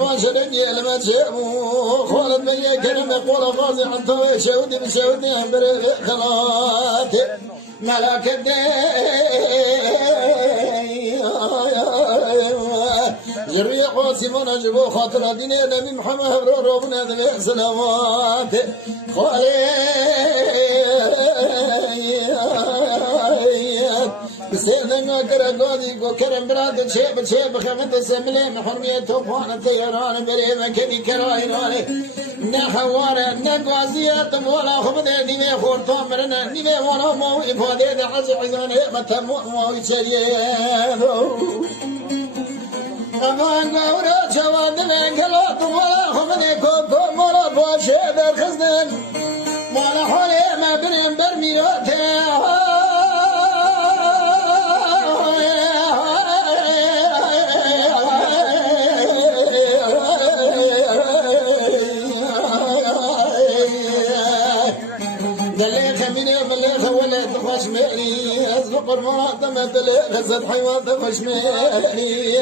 باشرني لما تشابو خالد من يكرم قول غازي عن توي شودي بشودي أمبر خلاتي ملاك الدين جري قاسمنا جبو خاطر دين نبي محمد ربنا ذي سلامات بسيدنا كرقودي وكرم براد شيب خمد سملي محرمية توفان طيران بريمة كذي كرايناني نحوار نقوازيات ولا خمد ديني خورتان مرنا ديني ولا موي فادي عزي عزاني متمو موي سريان أمان قورا جواد من كلات ولا خمد كوكو ولا باشي در خزدن ولا حولي ما بنين برميوتي دليخ من يوم الليخ ولد خشميري أزلق المراتمة دليخ زد حيوات خشميري